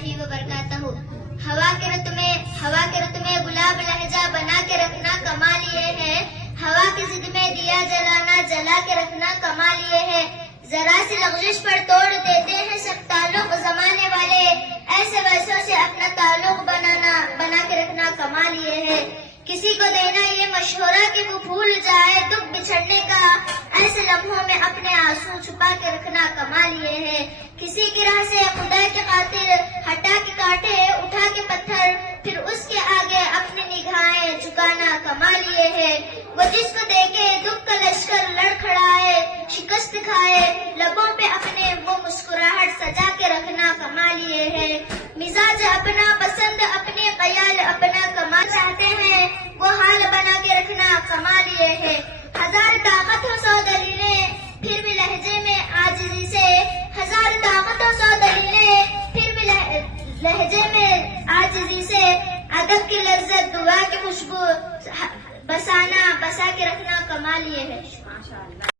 اللہ وبرکاتہ۔ ہوا کے رت میں گلاب لہجہ بنا کے رکھنا کمال یہ ہے، ہوا کی ضد میں دیا جلانا جلا کے رکھنا کمال یہ ہے، ذرا سی لغزش پر توڑ دیتے ہیں سب تعلق زمانے والے، ایسے ویسوں سے اپنا تعلق بنا کے رکھنا کمال یہ ہے، کسی کو دینا یہ مشورہ کہ وہ بھول جائے دکھ بچھڑنے کا، ایسے لمحوں میں اپنے آنسو چھپا کے رکھنا کمال یہ ہے، کسی کی راہ سے خدا کی خاطر ہٹا کے کاٹے اٹھا کے پتھر، پھر اس کے آگے اپنی نگاہیں جھکانا کمال یہ ہے، وہ جس کو دیکھے دکھ کا لشکر لڑ کھڑائے شکست کھائے، لبوں پہ اپنے وہ مسکراہٹ سجا کے رکھنا کمال یہ ہے، مزاج اپنا پسند اپنے خیال اپنا کمال چاہتے ہیں وہ حال بنا کے رکھنا کمال یہ ہے، ہزار طاقت ہو سو دلیلیں پھر بھی لہجے میں عاجزی سے، ہزار طاقت ہو سو دلیلیں پھر بھی لہجے میں عاجزی سے، ادب کی لذت دعا کی خوشبو بسا کے رکھنا کمال یہ ہے۔